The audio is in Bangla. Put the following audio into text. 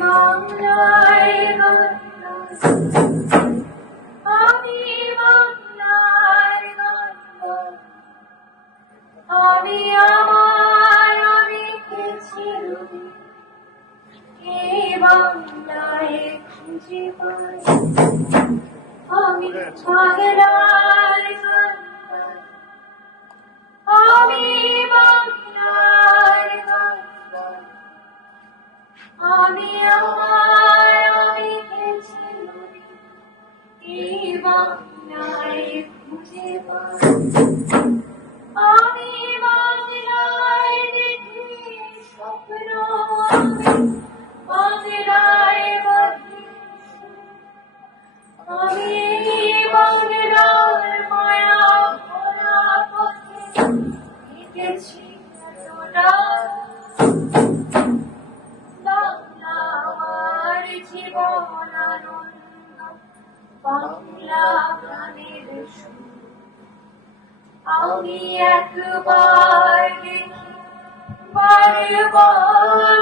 বাংলায় গান গাই, আমি বাংলায় গান গাই, আমি আমায় লিখেছি এই বাংলায় খুঁজে পাই, আমি বাংলায় গান গাই, আমি বাংলায় গান গাই, আমি আমায় লিখেছি এই বাংলায় খুঁজে পাই, আমি বাংলায় দেখি স্বপ্ন, আমি বাংলায় বাঁধি আমি বাংলার মায়া ভরা পথে হেঁটেছি এতটা, বাংলা আমার জীবন আনন্দ, বাংলা প্রাণের সুর, আমি একবার দেখি বারবার